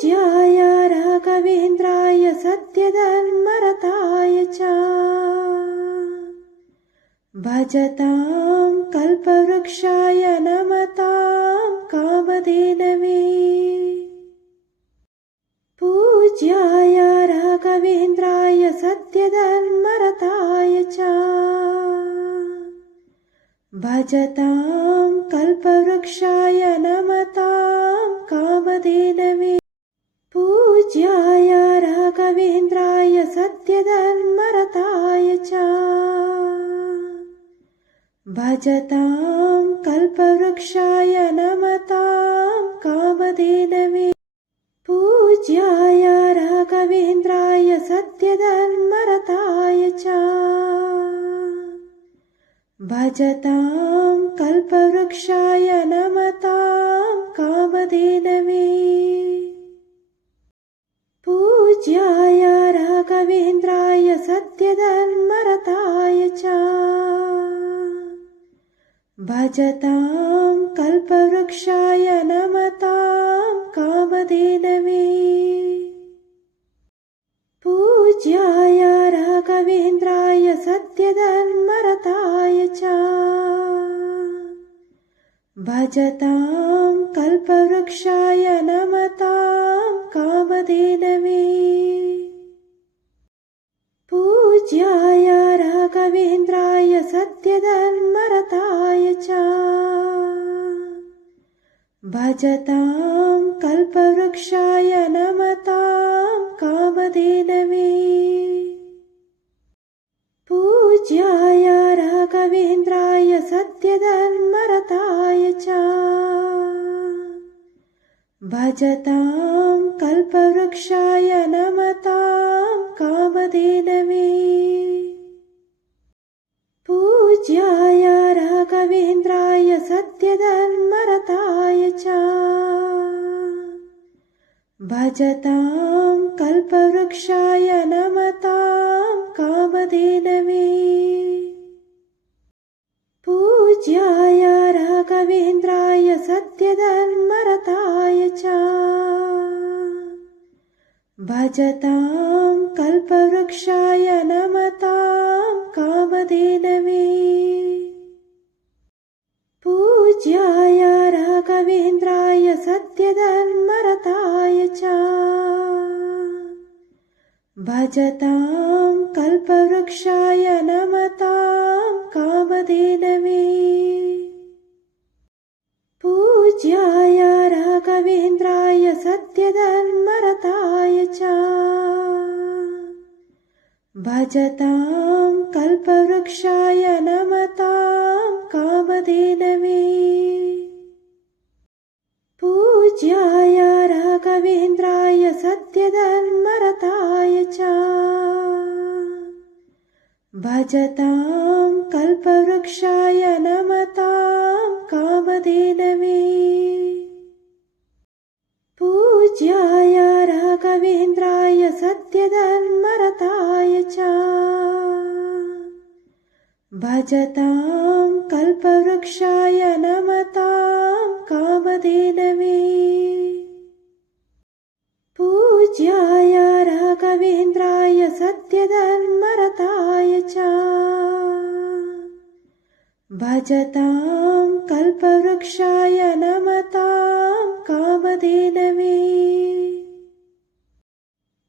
पूज्याय राघवेन्द्राय सत्यधर्मरताय च भजतां कल्पवृक्षाय नमतां कामधेनवे। पूज्याय राघवेन्द्राय सत्यधर्मरताय च भजतां कल्पवृक्षाय नमतां कामधेनवे। पूज्याय राघवेन्द्राय सत्यधर्मरताय च भजतां कल्पवृक्षाय नमतां कामधेनवे। पूज्याय राघवेन्द्राय सत्यधर्मरताय च भजतां कल्पवृक्षाय नमतां कामधेनवे। पूज्याय राघवेन्द्राय सत्यधर्मरताय च भजतां कल्पवृक्षाय नमतां कामधेनवे। पूज्याय राघवेन्द्राय सत्यधर्मरताय च भजतां कल्पवृक्षाय नमतां कामधेनवे। पूज्याय राघवेन्द्राय सत्यधर्मरताय च भजतां कल्पवृक्षाय नमतां कामधेनवे। पूज्याय राघवेन्द्राय सत्यधर्मरताय च भजतां कल्पवृक्षाय नमतां कामधेनवे। पूज्याय राघवेन्द्राय सत्यधर्मरताय च भजतां कल्पवृक्षाय नमतां कामधेनवे। पूज्याय राघवेन्द्राय सत्यधर्मरताय च भजतां कल्पवृक्षाय नमतां कामधेनवे। पूज्याय राघवेन्द्राय सत्यधर्मरताय च भजतां कल्पवृक्षाय नमतां कामधेनवे। पूज्याय राघवेन्द्राय सत्यधर्मरताय च भजतां कल्पवृक्षाय नमतां कामधेनवे। पूज्याय राघवेन्द्राय सत्यधर्मरताय च भजतां कल्पवृक्षाय नमतां कामधेनवे। पूज्याय राघवेन्द्राय सत्यधर्मरताय च भजतां कल्पवृक्षाय नमतां कामधेनवे। पूज्याय राघवेन्द्राय सत्यधर्मरताय च भजतां कल्पवृक्षाय नमतां कामधेनवे।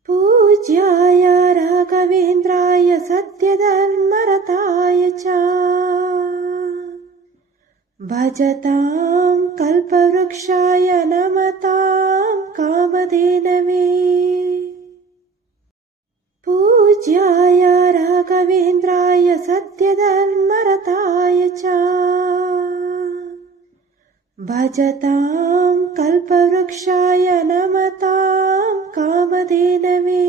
पूज्याय राघवेन्द्राय सत्यधर्मरताय च भजतां कल्पवृक्षाय नमतां कामधेनवे। पूज्याय राघवेन्द्राय सत्यधर्मरताय च भजतां कल्पवृक्षाय नमतां कामधेनवे।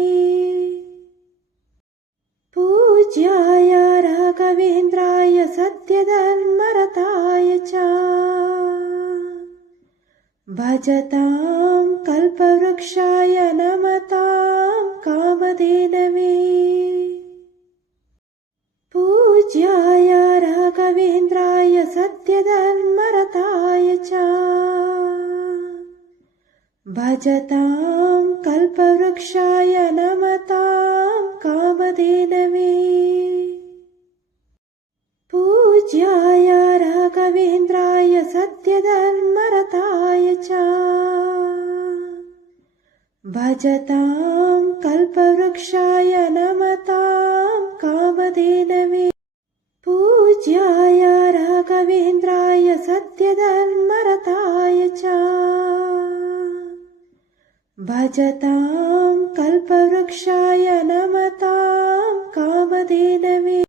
पूज्याय राघवेन्द्राय सत्यधर्मरताय च भजतां कल्पवृक्षाय नमतां कामधेनवे। पूज्याय राघवेन्द्राय सत्यधर्मरताय च भजतां कल्पवृक्षाय नमतां कामधेनवे पूज्याय राघवेन्द्राय सत्यधर्मरताय च भजतां कल्पवृक्षाय नमतां कामधेनवे पूज्याय राघवेन्द्राय सत्यधर्मरताय च भजतां कल्पवृक्षाय नमतां कामधेनवे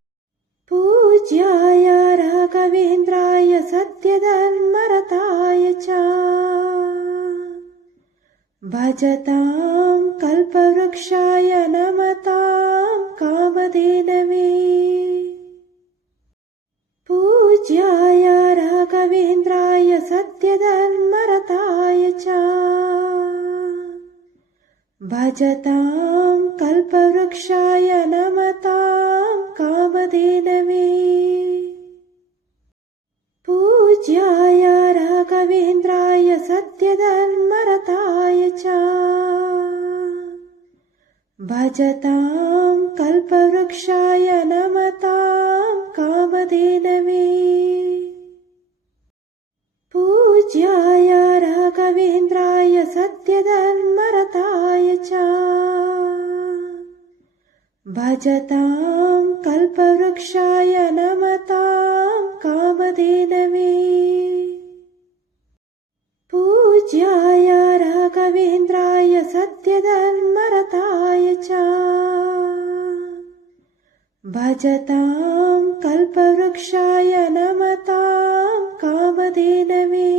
पूज्याय राघवेन्द्राय सत्यधर्मरताय च भजतां कल्पवृक्षाय नमतां कामधेनवे पूज्याय राघवेन्द्राय सत्यधर्मरताय च भजतां कल्पवृक्षाय नमतां कामधेनवे पूज्याय राघवेन्द्राय सत्यधर्मरताय च भजतां कल्पवृक्षाय नमतां कामधेनवे पूज्याय राघवेन्द्राय सत्यधर्मरताय च भजतां कल्पवृक्षाय नमतां कामधेनवे पूज्याय राघवेन्द्राय सत्यधर्मरताय च भजतां कल्पवृक्षाय नमतां कामधेनवे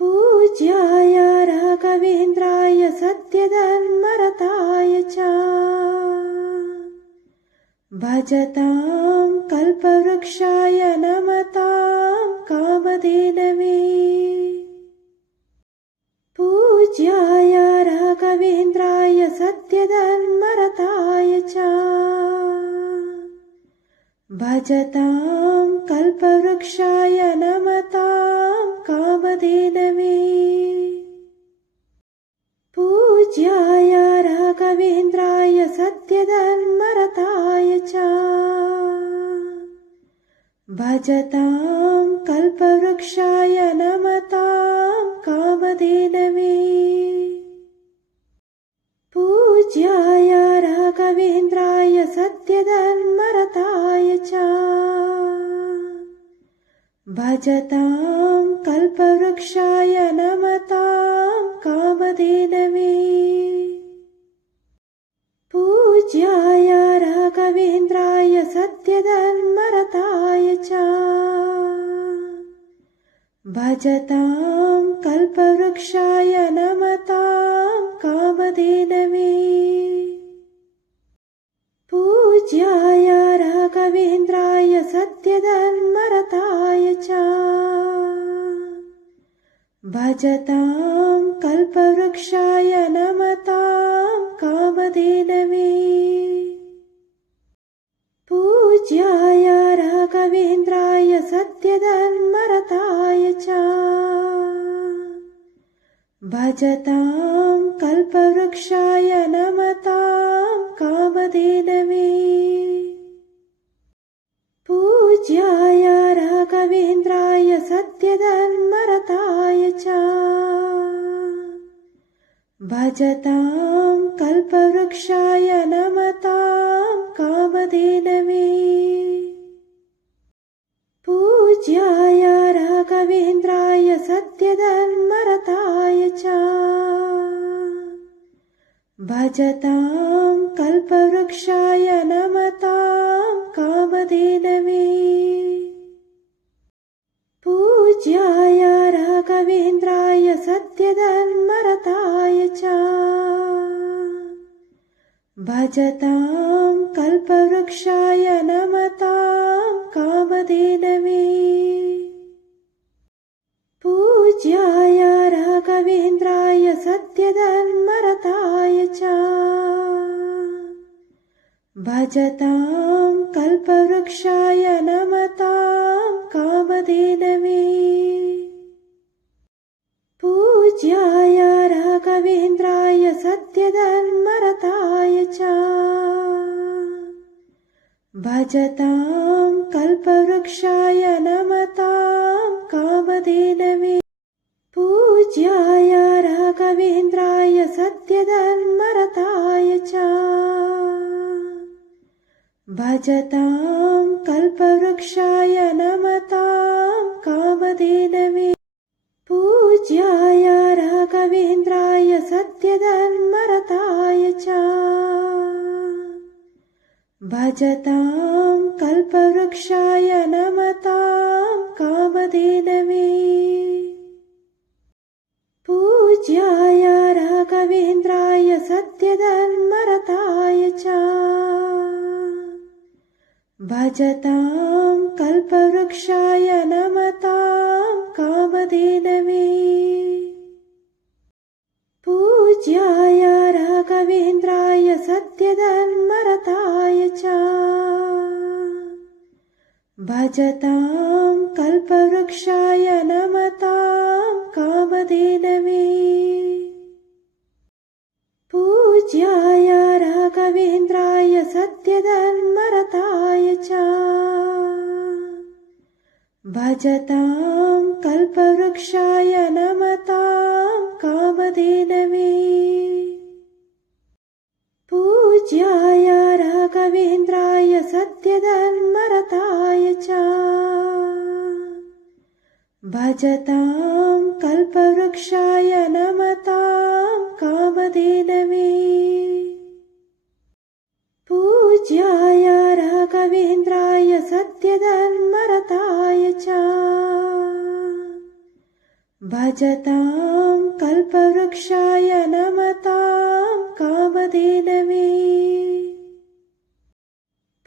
पूज्याय राघवेन्द्राय सत्यधर्मरताय च भजतां कल्पवृक्षाय नमतां कामधेनवे पूज्याय राघवेन्द्राय सत्यधर्मरताय च भजतां कल्पवृक्षाय नमतां कामधेनवे पूज्याय राघवेन्द्राय सत्यधर्मरताय च भजतां कल्पवृक्षाय नमतां कामधेनवे पूज्याय राघवेन्द्राय सत्यधर्मरताय च भजतां कल्पवृक्षाय नमतां कामधेनवे पूज्याय राघवेन्द्राय सत्यधर्मरताय च भजतां कल्पवृक्षाय नमतां कामधेनवे पूज्याय राघवेन्द्राय सत्यधर्मरताय च भजतां कल्पवृक्षाय नमतां कामधेनवे पूज्याय राघवेन्द्राय सत्यधर्मरताय च भजतां कल्पवृक्षाय नमतां कामधेनवे पूज्याय राघवेन्द्राय सत्यधर्मरताय च भजतां कल्पवृक्षाय नमतां कामधेनवे पूज्याय राघवेन्द्राय सत्यधर्मरताय च भजतां कल्पवृक्षाय नमतां कामधेनवे पूज्याय राघवेन्द्राय सत्यधर्मरताय च भजतां कल्पवृक्षाय नमतां कामधेनवे पूज्याय राघवेन्द्राय सत्यधर्मरताय च भजतां कल्पवृक्षाय नमतां कामधेनवे पूज्याय राघवेन्द्राय सत्यधर्मरताय च भजतां कल्पवृक्षाय नमतां कामधेनवे पूज्याय राघवेन्द्राय सत्यधर्मरताय च भजतां कल्पवृक्षाय नमतां कामधेनवे पूज्याय राघवेन्द्राय सत्यधर्मरताय च भजतां कल्पवृक्षाय नमतां कामधेनवे पूज्याय राघवेन्द्राय सत्यधर्मरताय च भजतां कल्पवृक्षाय नमतां कामधेनवे पूज्याय राघवेन्द्राय सत्यधर्मरताय च भजतां कल्पवृक्षाय नमतां कामधेनवे पूज्याय राघवेन्द्राय सत्यधर्मरताय च भजतां कल्पवृक्षाय नमतां कामधेनवे पूज्याय राघवेन्द्राय सत्यधर्मरताय च भजतां कल्पवृक्षाय नमतां कामधेनवे पूज्याय राघवेन्द्राय सत्यधर्मरताय च भजतां कल्पवृक्षाय नमतां कामधेनवे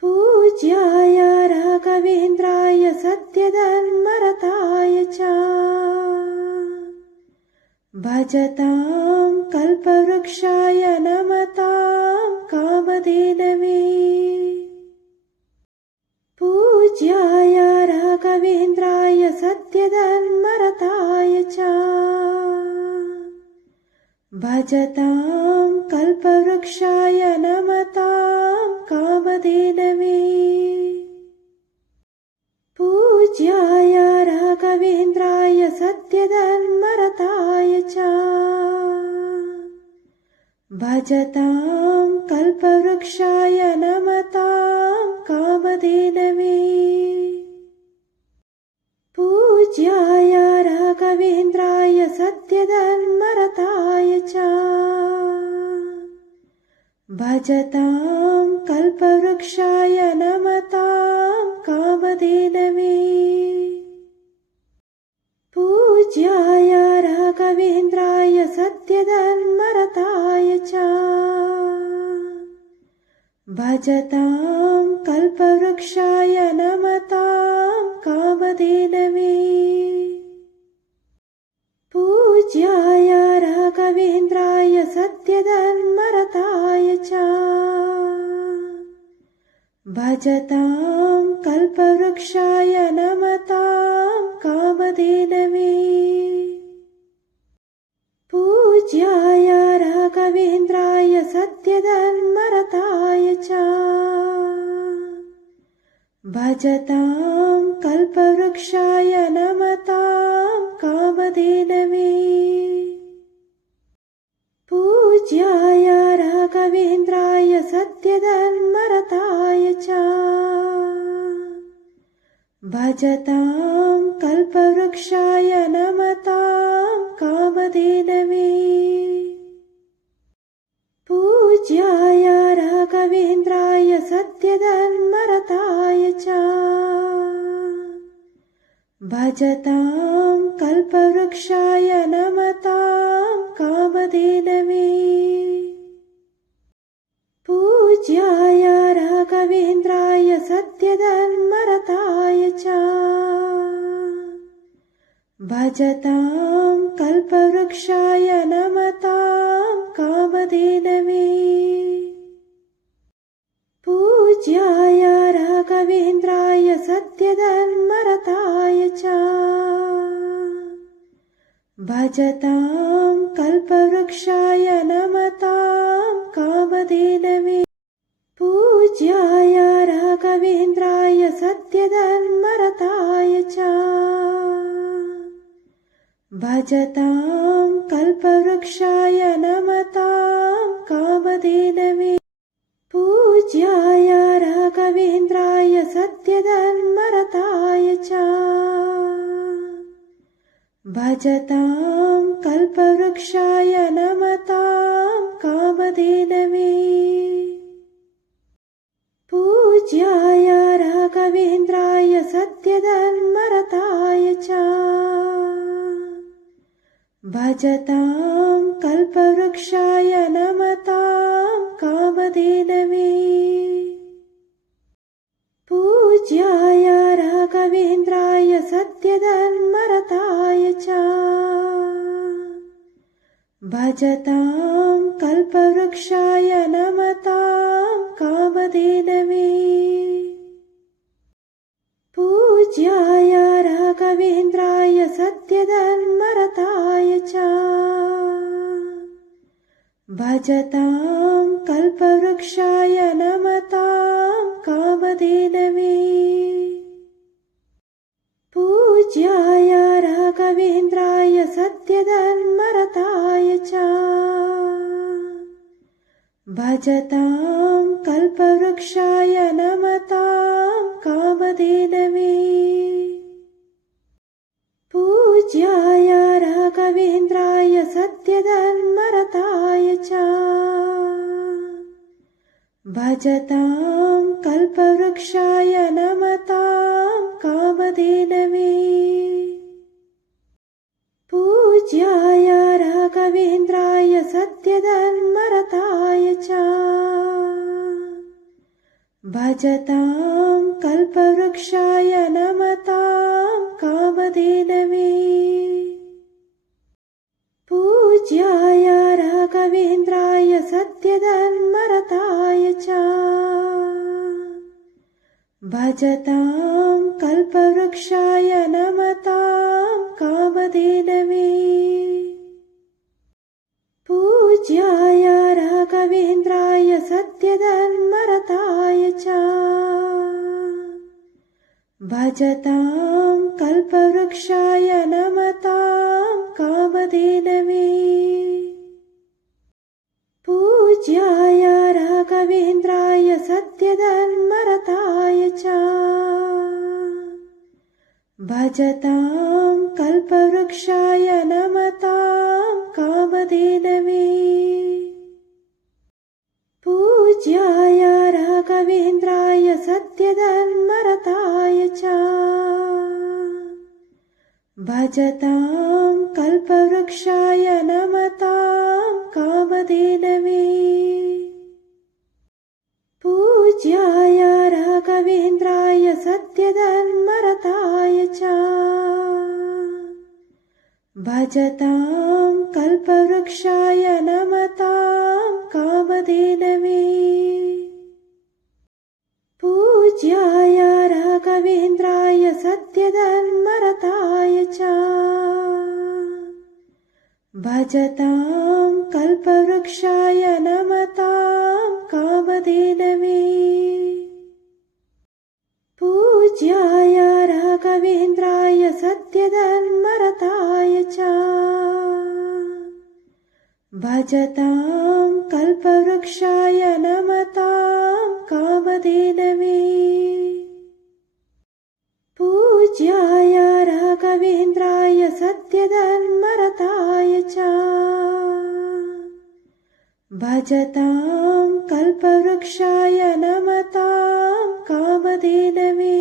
पूज्याय राघवेन्द्राय सत्यधर्मरताय च भजतां कल्पवृक्षाय नमतां कामधेनवे पूज्याय राघवेन्द्राय सत्यधर्मरताय च भजतां कल्पवृक्षाय नमतां कामधेनवे पूज्याय राघवेन्द्राय सत्यधर्मरताय च भजतां कल्पवृक्षाय नमतां कामधेनवे पूज्याय राघवेन्द्राय सत्यधर्मरताय च भजतां कल्पवृक्षाय नमतां कामधेनवे पूज्याय राघवेन्द्राय सत्यधर्मरताय च भजतां कल्पवृक्षाय नमतां कामधेनवे पूज्याय राघवेन्द्राय सत्यधर्मरताय च भजतां कल्पवृक्षाय नमतां कामधेनवे पूज्याय राघवेन्द्राय सत्यधर्मरताय च भजतां कल्पवृक्षाय नमतां कामधेनवे पूज्याय राघवेन्द्राय सत्यधर्मरताय च भजतां कल्पवृक्षाय नमतां कामधेनवे पूज्याय राघवेन्द्राय सत्यधर्मरताय च भजतां कल्पवृक्षाय नमतां कामधेनवे पूज्याय राघवेन्द्राय सत्यधर्मरताय च भजतां कल्पवृक्षाय नमतां कामधेनवे पूज्याय राघवेन्द्राय सत्यधर्मरताय च भजतां कल्पवृक्षाय नमतां कामधेनवे पूज्याय राघवेन्द्राय सत्यधर्मरताय च भजतां कल्पवृक्षाय नमतां कामधेनवे पूज्याय राघवेन्द्राय सत्यधर्मरताय च भजतां कल्पवृक्षाय नमतां कामधेनवे पूज्याय राघवेन्द्राय सत्यधर्मरताय च भजतां कल्पवृक्षाय नमतां कामधेनवे पूज्याय राघवेन्द्राय सत्यधर्मरताय च भजतां कल्पवृक्षाय नमतां कामधेनवे पूज्याय राघवेन्द्राय सत्यधर्मरताय च भजतां कल्पवृक्षाय नमतां कामधेनवे पूज्याय राघवेन्द्राय सत्यधर्मरताय च भजतां कल्पवृक्षाय नमतां कामधेनवे पूज्याय राघवेन्द्राय सत्यधर्मरताय च भजतां कल्पवृक्षाय नमतां कामधेनवे पूज्याय राघवेन्द्राय सत्यधर्मरताय च भजतां कल्पवृक्षाय नमतां कामधेनवे पूज्याय राघवेन्द्राय सत्यधर्मरताय च भजतां कल्पवृक्षाय नमतां कामधेनवे पूज्याय राघवेन्द्राय सत्यधर्मरताय च भजतां कल्पवृक्षाय नमतां कामधेनवे पूज्याय राघवेन्द्राय सत्यधर्मरताय च भजतां कल्पवृक्षाय नमतां कामधेनवे पूज्याय राघवेन्द्राय सत्यधर्मरताय च भजतां कल्पवृक्षाय नमतां कामधेनवे पूज्याय राघवेन्द्राय सत्यधर्मरताय च भजतां कल्पवृक्षाय नमतां कामधेनवे पूज्याय राघवेन्द्राय सत्यधर्मरताय च भजतां कल्पवृक्षाय नमतां कामधेनवे पूज्याय राघवेन्द्राय सत्यधर्मरताय च भजतां कल्पवृक्षाय नमतां कामधेनवे पूज्याय राघवेन्द्राय सत्यधर्मरताय च भजतां कल्पवृक्षाय नमतां कामधेनवे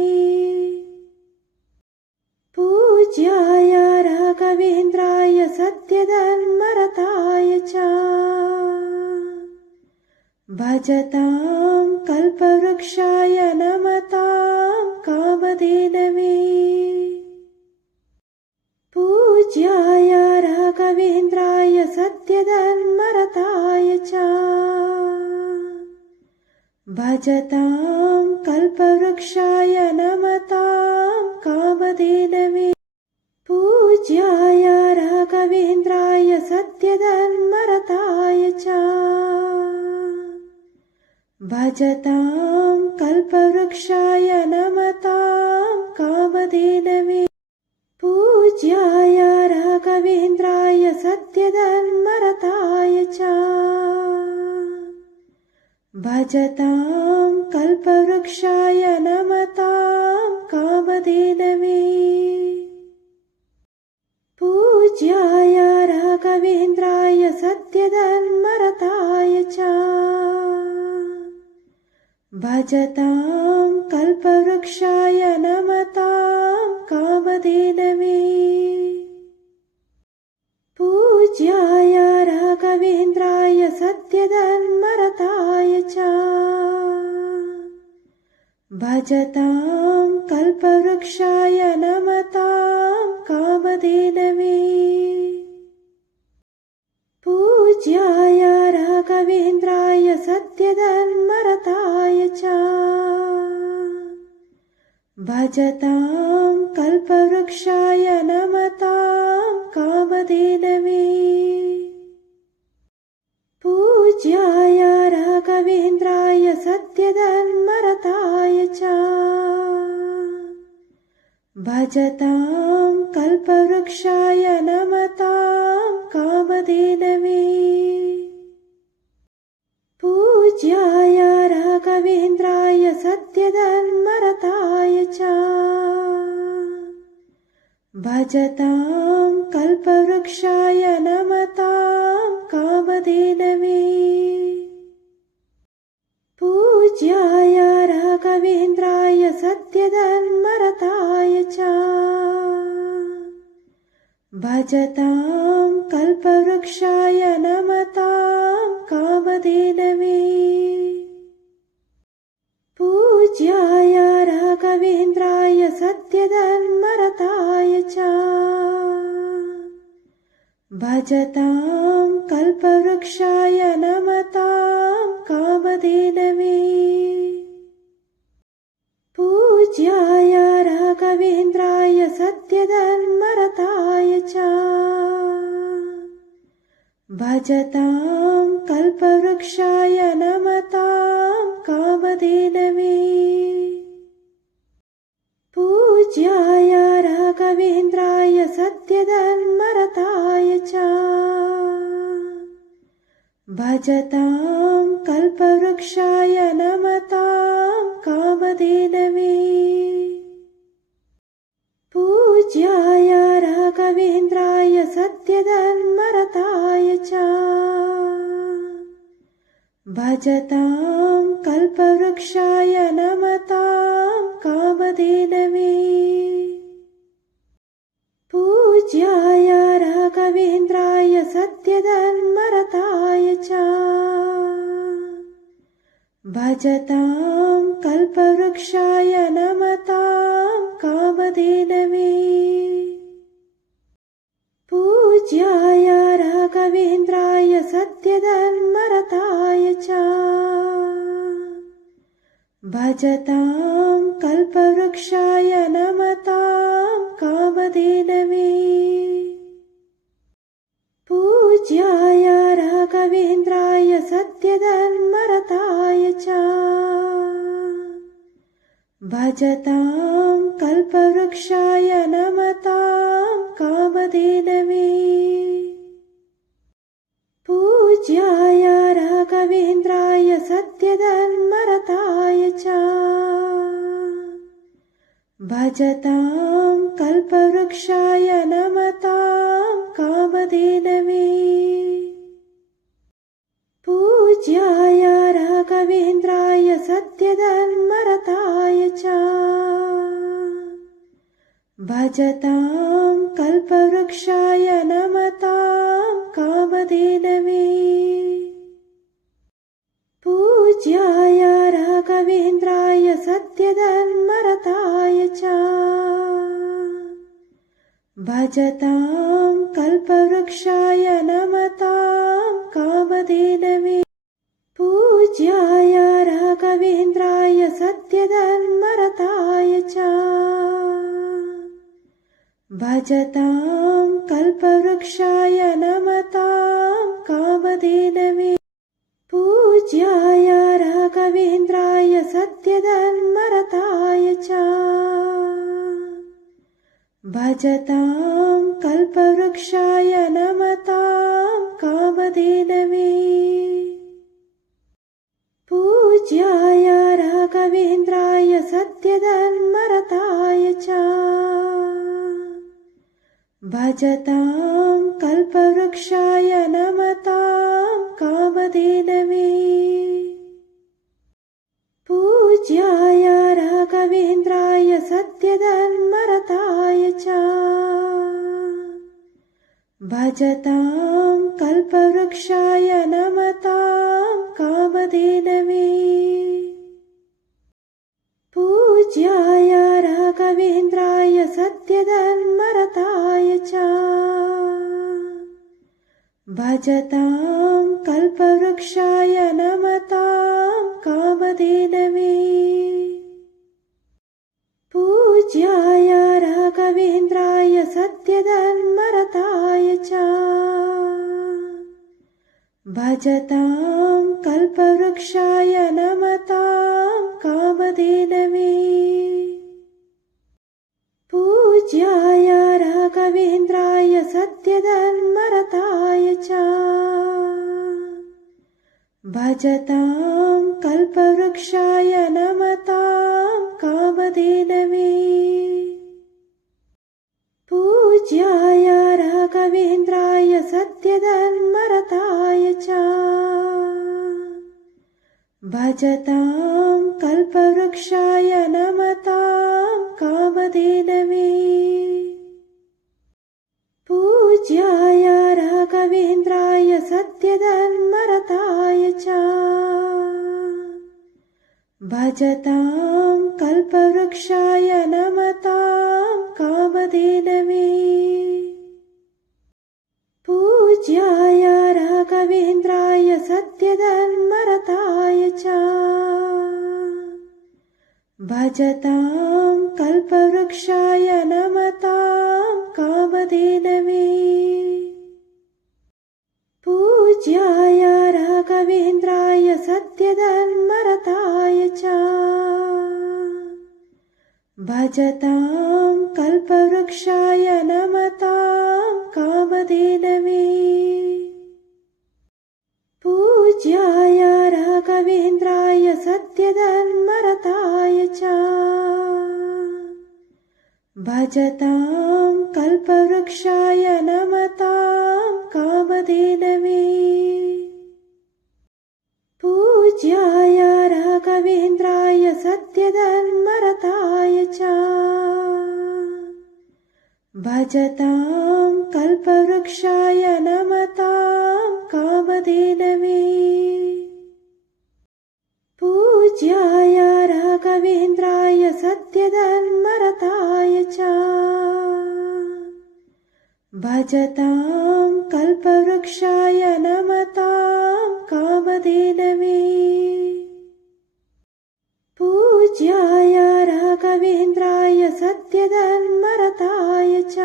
पूज्याय राघवेन्द्राय सत्यधर्मरताय च भजतां कल्पवृक्षाय नमतां कामधेनवे पूज्याय राघवेन्द्राय सत्यधर्मरताय च भजतां कल्पवृक्षाय नमतां कामधेनवे पूज्याय राघवेन्द्राय सत्यधर्मरताय च भजतां कल्पवृक्षाय नमतां कामधेनवे पूज्याय राघवेन्द्राय सत्यधर्मरताय च भजतां कल्पवृक्षाय नमतां कामधेनवे पूज्याय राघवेन्द्राय सत्यधर्मरताय च भजतां कल्पवृक्षाय नमतां कामधेनवे पूज्याय राघवेन्द्राय सत्यधर्मरताय च भजतां कल्पवृक्षाय नमतां कामधेनवे पूज्याय राघवेन्द्राय सत्यधर्मरताय च भजतां कल्पवृक्षाय नमतां कामधेनवे पूज्याय राघवेन्द्राय सत्यधर्मरताय च भजतां कल्पवृक्षाय नमतां कामधेनवे पूज्याय राघवेन्द्राय सत्यधर्मरताय च भजतां कल्पवृक्षाय नमतां कामधेनवे पूज्याय राघवेन्द्राय सत्यधर्मरताय च भजतां कल्पवृक्षाय नमतां कामधेनवे पूज्याय राघवेन्द्राय सत्यधर्मरताय च भजतां कल्पवृक्षाय नमतां कामधेनवे पूज्याय राघवेन्द्राय सत्यधर्मरताय च भजतां कल्पवृक्षाय नमतां कामधेनवे पूज्याय राघवेन्द्राय सत्यधर्मरताय च भजतां कल्पवृक्षाय नमतां कामधेनवे पूज्याय राघवेन्द्राय सत्यधर्मरताय च भजतां कल्पवृक्षाय नमतां कामधेनवे पूज्याय राघवेन्द्राय सत्यधर्मरताय च भजतां कल्पवृक्षाय नमतां कामधेनवे पूज्याय राघवेन्द्राय सत्यधर्मरताय च भजतां कल्पवृक्षाय नमतां कामधेनवे पूज्याय राघवेन्द्राय सत्यधर्मरताय च भजतां कल्पवृक्षाय नमतां कामधेनवे पूज्याय राघवेन्द्राय सत्यधर्मरताय च भजतां कल्पवृक्षाय नमतां कामधेनवे पूज्याय राघवेन्द्राय सत्यधर्मरताय च भजतां कल्पवृक्षाय नमतां कामधेनवे पूज्याय राघवेन्द्राय सत्यधर्मरताय च भजतां कल्पवृक्षाय नमतां कामधेनवे पूज्याय राघवेन्द्राय सत्यधर्मरताय च भजतां कल्पवृक्षाय नमतां कामधेनवे पूज्याय राघवेन्द्राय सत्यधर्मरताय च भजतां कल्पवृक्षाय नमतां कामधेनवे पूज्याय राघवेन्द्राय सत्यधर्मरताय च भजतां कल्पवृक्षाय नमतां कामधेनवे पूज्याय राघवेन्द्राय सत्यधर्मरताय च भजतां कल्पवृक्षाय नमतां कामधेनवे पूज्याय राघवेन्द्राय सत्यधर्मरताय च भजतां कल्पवृक्षाय नमतां कामधेनवे पूज्याय राघवेन्द्राय सत्यधर्मरताय च भजतां कल्पवृक्षाय नमतां कामधेनवे पूज्याय राघवेन्द्राय सत्यधर्मरताय च भजतां कल्पवृक्षाय नमतां कामधेनवे पूज्याय राघवेन्द्राय सत्यधर्मरताय च भजतां कल्पवृक्षाय नमतां कामधेनवे पूज्याय राघवेन्द्राय सत्यधर्मरताय च भजतां कल्पवृक्षाय नमतां कामधेनवे पूज्याय राघवेन्द्राय सत्यधर्मरताय च भजतां कल्पवृक्षाय नमतां कामधेनवे पूज्याय राघवेन्द्राय सत्यधर्मरताय च भजतां कल्पवृक्षाय नमतां कामधेनवे पूज्याय राघवेन्द्राय सत्यधर्मरताय च भजतां कल्पवृक्षाय नमतां कामधेनवे पूज्याय राघवेन्द्राय सत्यधर्मरताय च भजतां कल्पवृक्षाय नमतां कामधेनवे पूज्याय राघवेन्द्राय सत्यधर्मरताय च भजतां कल्पवृक्षाय नमतां कामधेनवे पूज्याय राघवेन्द्राय सत्यधर्मरताय च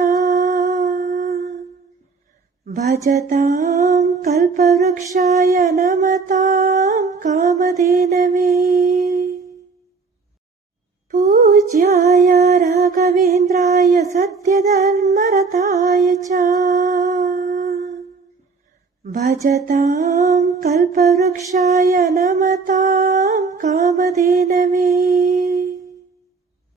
भजतां कल्पवृक्षाय नमतां कामधेनवे पूज्याय राघवेन्द्राय सत्यधर्मरताय च भजतां कल्पवृक्षाय नमतां